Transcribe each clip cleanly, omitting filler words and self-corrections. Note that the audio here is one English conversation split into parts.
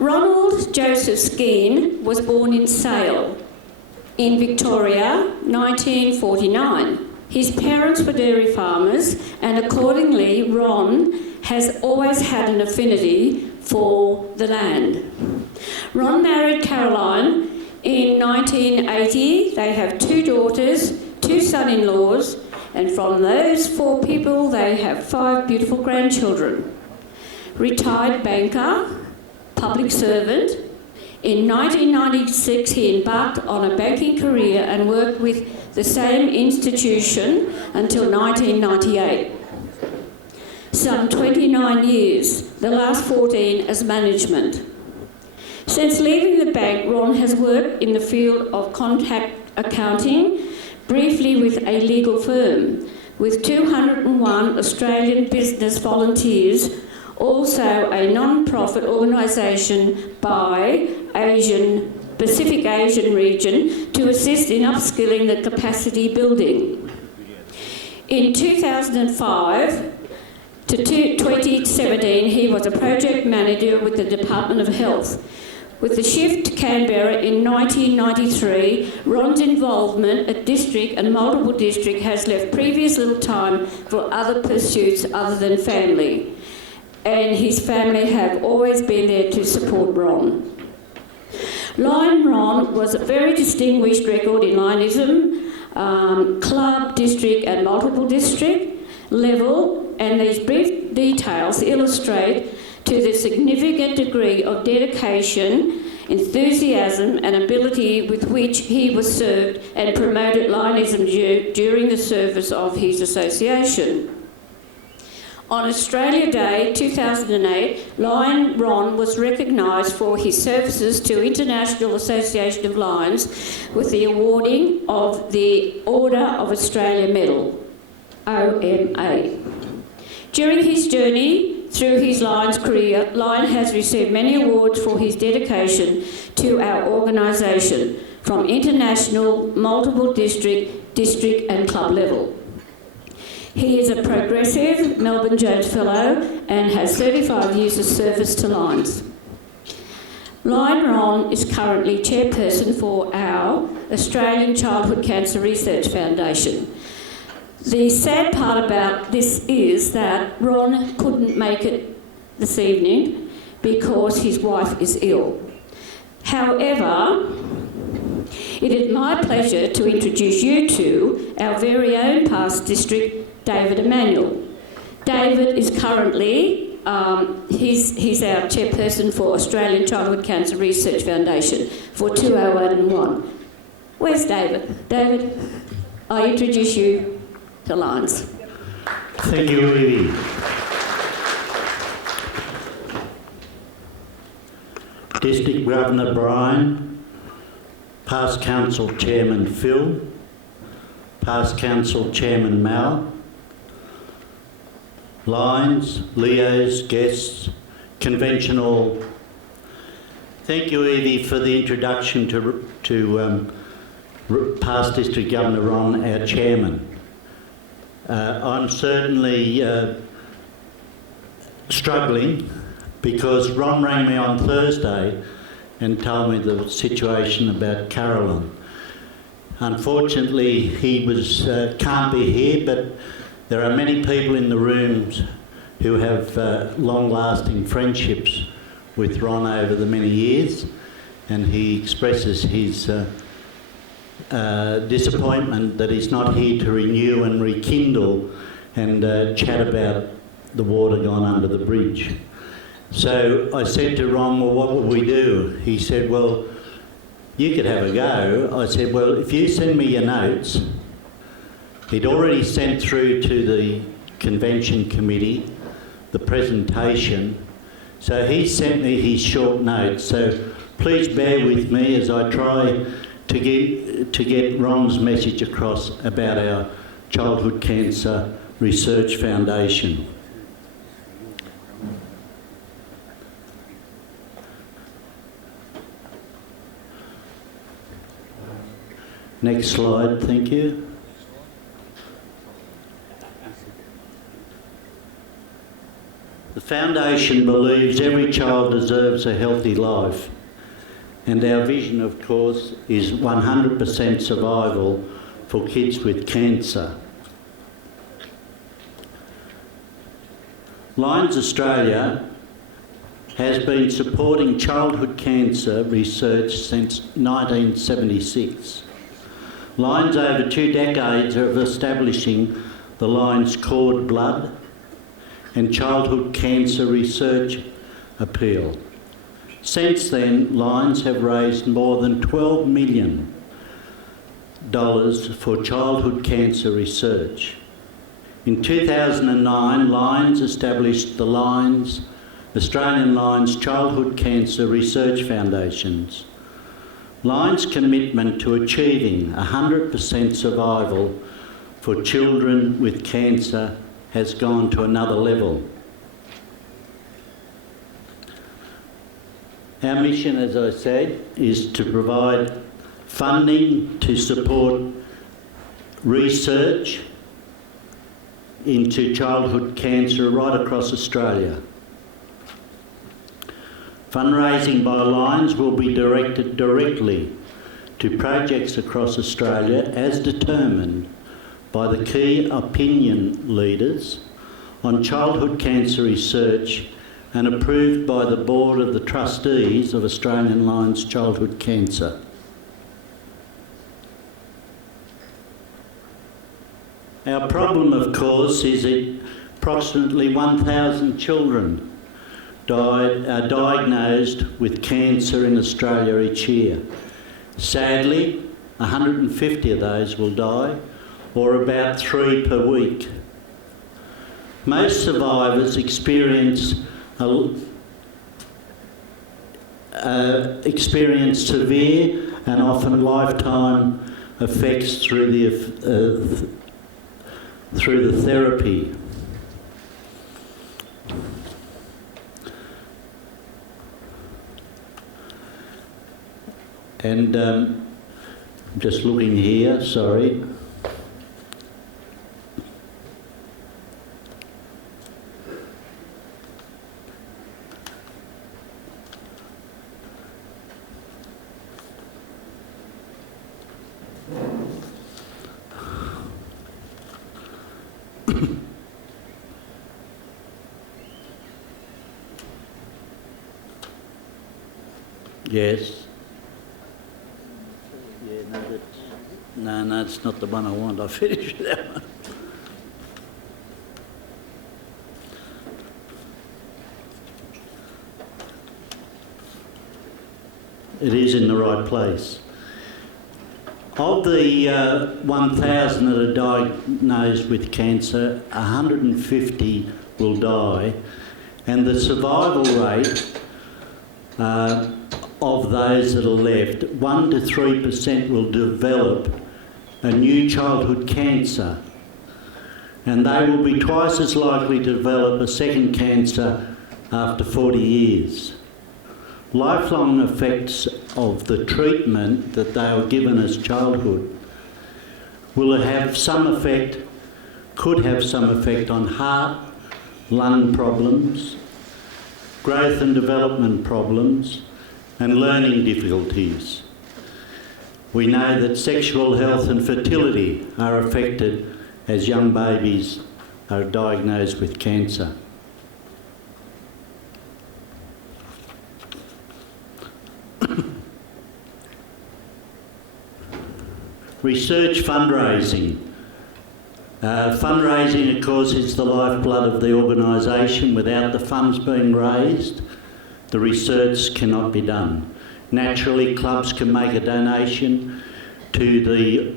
Ronald Joseph Skeen was born in Sale, in Victoria, 1949. His parents were dairy farmers, and accordingly, Ron has always had an affinity for the land. Ron married Caroline in 1980. They have 2 daughters, 2 son-in-laws, and from those 4 people, they have 5 beautiful grandchildren. Retired banker, public servant. In 1996, he embarked on a banking career and worked with the same institution until 1998. Some 29 years, the last 14 as management. Since leaving the bank, Ron has worked in the field of contract accounting, briefly with a legal firm, with 201 Australian business volunteers, also a non-profit organisation by Pacific Asian region to assist in upskilling the capacity building. In 2005 to 2017, he was a project manager with the Department of Health. With the shift to Canberra in 1993, Ron's involvement at district and multiple district has left previous little time for other pursuits other than family. And his family have always been there to support Ron. Lion Ron was a very distinguished record in Lionism, club, district and multiple district level, and these brief details illustrate to the significant degree of dedication, enthusiasm and ability with which he was served and promoted Lionism during the service of his association. On Australia Day 2008, Lion Ron was recognised for his services to International Association of Lions with the awarding of the Order of Australia Medal, OMA. During his journey through his Lions career, Lion has received many awards for his dedication to our organisation from international, multiple district and club level. He is a progressive Melbourne Jones Fellow and has 35 years of service to Lions. Lion Ron is currently chairperson for our Australian Childhood Cancer Research Foundation. The sad part about this is that Ron couldn't make it this evening because his wife is ill. However, it is my pleasure to introduce you to our very own past district, David Emanuel. David is currently, he's our chairperson for Australian Childhood Cancer Research Foundation for 2001. Where's David? David, I introduce you to Lions. Thank you, Evie. District Governor Brian, past Council Chairman Phil, past Council Chairman Mal, Lions, Leos, guests, conventional. Thank you, Evie, for the introduction to past District Governor Ron, our Chairman. I'm certainly struggling because Ron rang me on Thursday and told me the situation about Caroline. Unfortunately, he can't be here, but there are many people in the rooms who have long-lasting friendships with Ron over the many years, and he expresses his disappointment that he's not here to renew and rekindle and chat about the water gone under the bridge. So I said to Ron, well, what would we do? He said, well, you could have a go. I said, well, if you send me your notes. He'd already sent through to the convention committee the presentation, so he sent me his short notes. So please bear with me as I try to get Ron's message across about our Childhood Cancer Research Foundation. Next slide, thank you. The Foundation believes every child deserves a healthy life, and our vision, of course, is 100% survival for kids with cancer. Lions Australia has been supporting childhood cancer research since 1976. Lions over 2 decades of establishing the Lions Cord Blood and Childhood Cancer Research Appeal. Since then, Lions have raised more than $12 million for childhood cancer research. In 2009, Lions established the Australian Lions Childhood Cancer Research Foundations. Lions' commitment to achieving 100% survival for children with cancer has gone to another level. Our mission, as I said, is to provide funding to support research into childhood cancer right across Australia. Fundraising by Lions will be directed directly to projects across Australia as determined by the key opinion leaders on childhood cancer research and approved by the Board of the Trustees of Australian Lions Childhood Cancer. Our problem, of course, is that approximately 1,000 children are diagnosed with cancer in Australia each year. Sadly, 150 of those will die, or about 3 per week. Most survivors experience severe and often lifetime effects through the therapy. And just looking here, sorry. Yes. Yeah, no, it's not the one I want. I finished that one. It is in the right place. Of the 1,000 that are diagnosed with cancer, 150 will die, and the survival rate of those that are left, 1 to 3% will develop a new childhood cancer, and they will be twice as likely to develop a second cancer after 40 years. Lifelong effects of the treatment that they were given as childhood will have some effect, could have some effect on heart, lung problems, growth and development problems, and learning difficulties. We know that sexual health and fertility are affected as young babies are diagnosed with cancer. Research fundraising. Fundraising, of course, is the lifeblood of the organisation. Without the funds being raised, the research cannot be done. Naturally, clubs can make a donation to the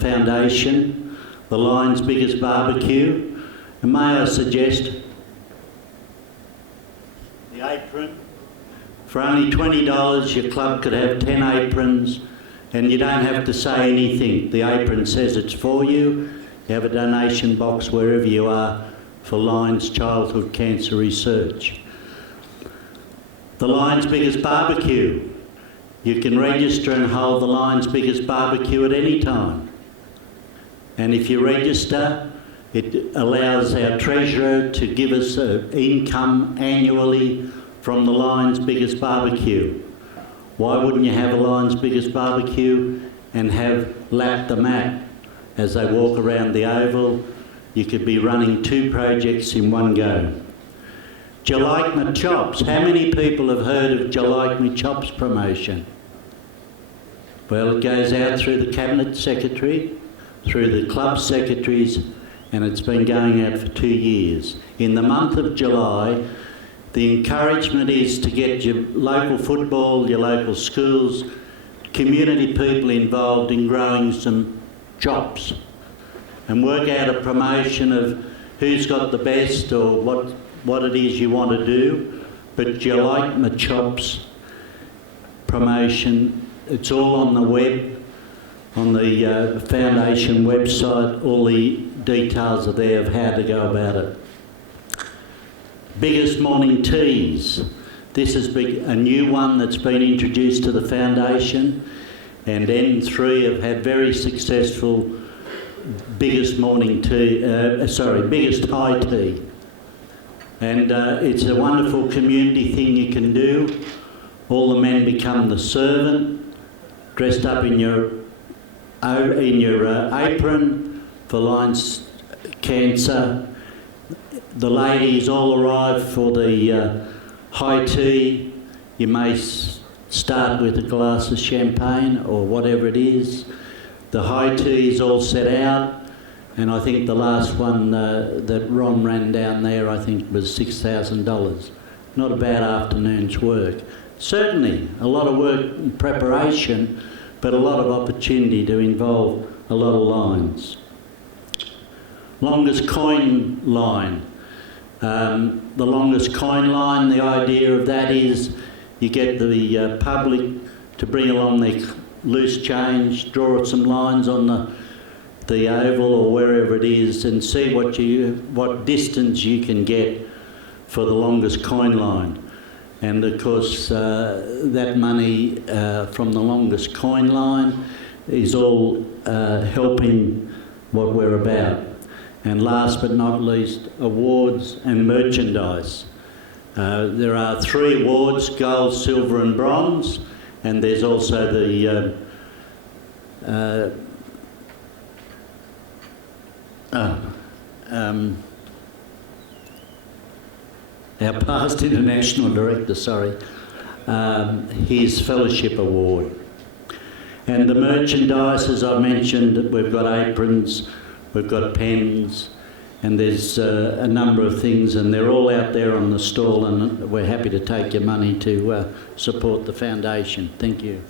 foundation, the Lions' Biggest Barbecue. And may I suggest the apron? For only $20, your club could have 10 aprons, and you don't have to say anything. The apron says it's for you. You have a donation box wherever you are for Lions Childhood Cancer Research. The Lions' Biggest Barbecue. You can register and hold the Lions' Biggest Barbecue at any time. And if you register, It allows our treasurer to give us an income annually from the Lions Biggest Barbecue. Why wouldn't you have a Lions Biggest Barbecue and have lap the map as they walk around the oval? You could be running 2 projects in one go. Do you like my chops? How many people have heard of Do you like me chops promotion? Well, it goes out through the Cabinet Secretary, through the club secretaries, and it's been going out for 2 years. In the month of July, the encouragement is to get your local football, your local schools, community people involved in growing some chops and work out a promotion of who's got the best or what it is you want to do. But Do you like my chops promotion, it's all on the web, on the foundation website. All the details are there of how to go about it. Biggest morning teas. This is a new one that's been introduced to the foundation, and N3 have had very successful biggest morning tea, biggest high tea. And it's a wonderful community thing you can do. All the men become the servant, dressed up in your apron for Lions Cancer. The ladies all arrive for the high tea. You may start with a glass of champagne or whatever it is. The high tea is all set out, and I think the last one that Ron ran down there, I think, was $6,000. Not a bad afternoon's work. Certainly a lot of work and preparation, but a lot of opportunity to involve a lot of lines. Longest coin line. The longest coin line, the idea of that is you get the public to bring along their loose change, draw some lines on the oval or wherever it is, and see what distance you can get for the longest coin line. And of course that money from the longest coin line is all helping what we're about. And last but not least, awards and merchandise. There are 3 awards: gold, silver and bronze, and there's also the our past international director, his fellowship award. And the merchandise, as I mentioned, we've got aprons, we've got pens, and there's a number of things, and they're all out there on the stall, and we're happy to take your money to support the foundation. Thank you.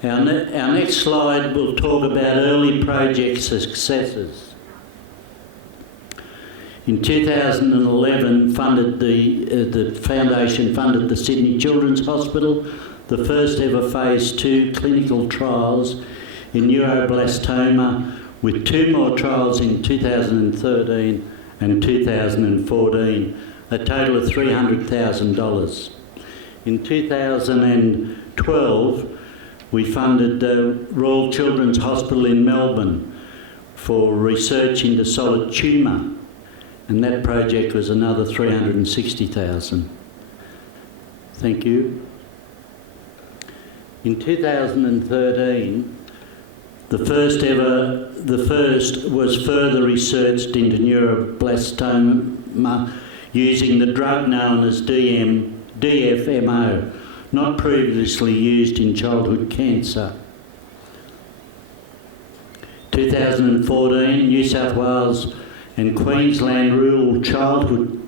Our next slide will talk about early project successes. In 2011, the foundation funded the Sydney Children's Hospital, the first ever phase 2 clinical trials in neuroblastoma, with 2 more trials in 2013 and 2014, a total of $300,000. In 2012, we funded the Royal Children's Hospital in Melbourne for research into solid tumour, and that project was another $360,000. Thank you. In 2013, the first was further researched into neuroblastoma using the drug known as DFMO, not previously used in childhood cancer. 2014, New South Wales and Queensland Rural Childhood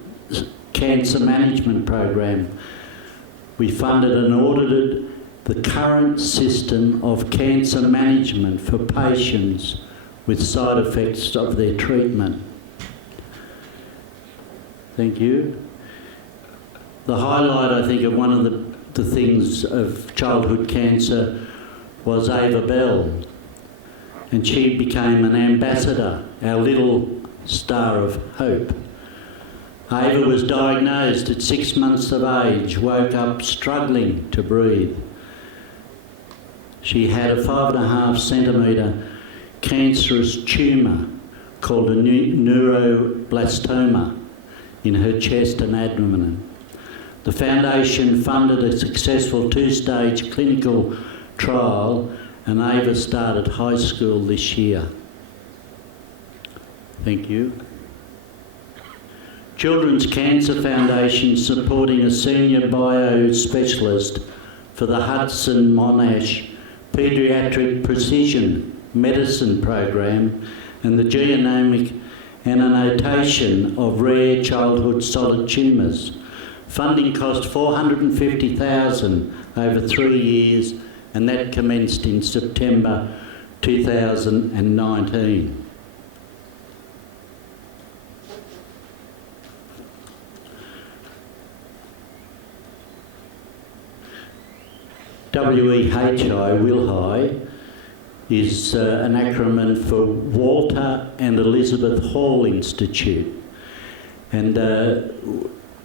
Cancer Management Program. We funded and audited the current system of cancer management for patients with side effects of their treatment. Thank you. The highlight, I think, of one of the things of childhood cancer was Ava Bell, and she became an ambassador, our little star of hope. Ava was diagnosed at 6 months of age, woke up struggling to breathe. She had a 5.5 centimetre cancerous tumour called a neuroblastoma in her chest and abdomen. The foundation funded a successful 2-stage clinical trial, and Ava started high school this year. Thank you. Children's Cancer Foundation supporting a senior bio-specialist for the Hudson Monash Paediatric Precision Medicine Program and the genomic annotation of rare childhood solid tumours. Funding cost $450,000 over 3 years, and that commenced in September 2019. WEHI, WILHI, is an acronym for Walter and Elizabeth Hall Institute, and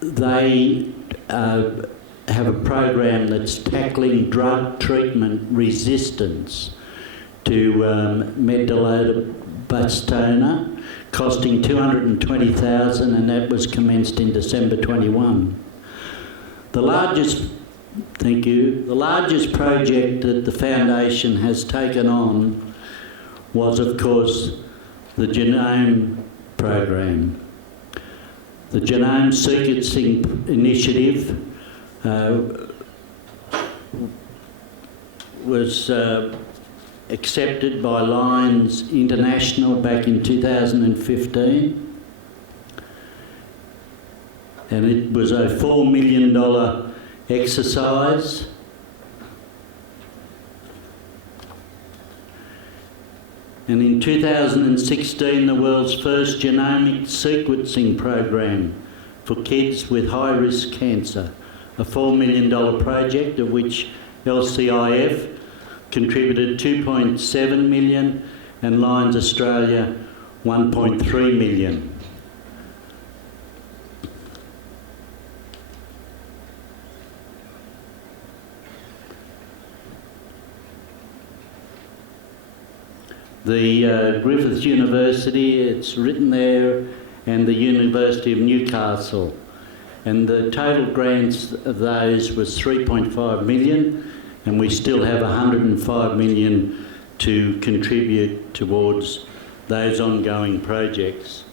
they have a program that's tackling drug treatment resistance to medullobastoma, costing $220,000, and that was commenced in December 21. The largest project that the foundation has taken on was, of course, the genome program. The Genome Sequencing Initiative was accepted by Lions International back in 2015, and it was a $4 million exercise. And in 2016, the world's first genomic sequencing program for kids with high-risk cancer, a $4 million project, of which LCIF contributed $2.7 million and Lions Australia $1.3 million. The Griffith University, it's written there, and the University of Newcastle. And the total grants of those was $3.5 million, and we still have $105 million to contribute towards those ongoing projects.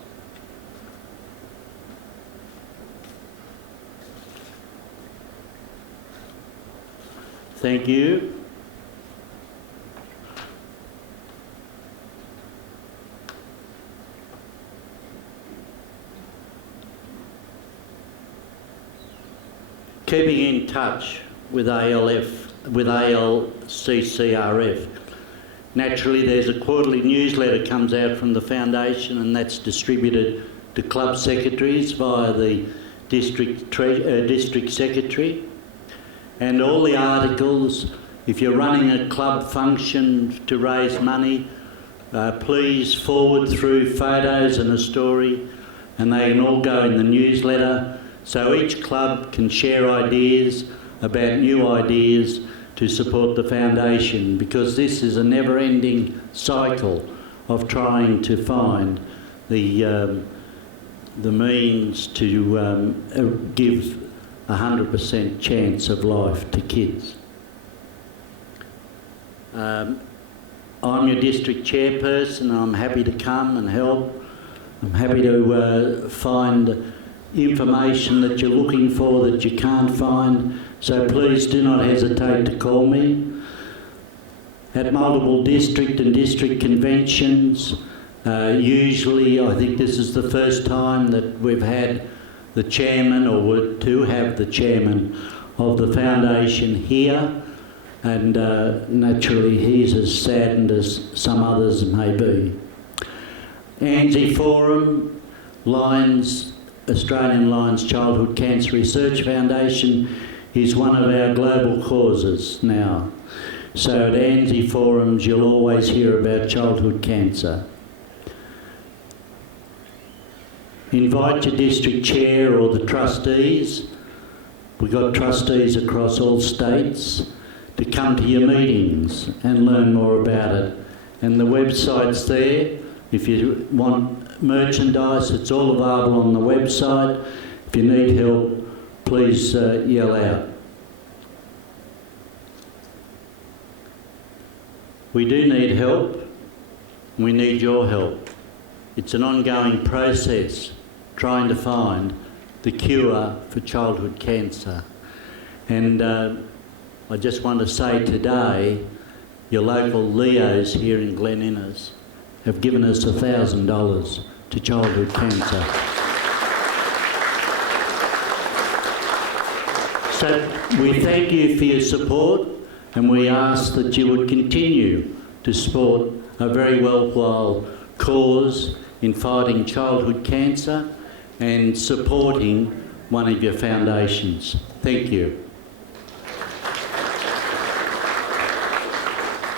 Thank you. Keeping in touch with ALCCRF. Naturally, there's a quarterly newsletter comes out from the foundation, and that's distributed to club secretaries via the district secretary. And all the articles, if you're running a club function to raise money, please forward through photos and a story, and they can all go in the newsletter. So each club can share ideas about new ideas to support the foundation, because this is a never-ending cycle of trying to find the means to give 100% chance of life to kids. I'm your district chairperson. I'm happy to come and help. I'm happy to find information that you're looking for that you can't find, so please do not hesitate to call me. At multiple district and district conventions, usually, I think this is the first time that we've had the chairman, or were to have the chairman of the foundation here, and naturally he's as saddened as some others may be. ANZI Forum, Australian Lions Childhood Cancer Research Foundation is one of our global causes now. So at ANZI forums you'll always hear about childhood cancer. invite your district chair or the trustees. We've got trustees across all states to come to your meetings and learn more about it. And the website's there. If you want merchandise, it's all available on the website. If you need help, please yell out. We do need help. We need your help. It's an ongoing process trying to find the cure for childhood cancer. And I just want to say today, your local Leos here in Glen Innes have given us $1,000 to childhood cancer. So we thank you for your support, and we ask that you would continue to support a very worthwhile cause in fighting childhood cancer and supporting one of your foundations. Thank you.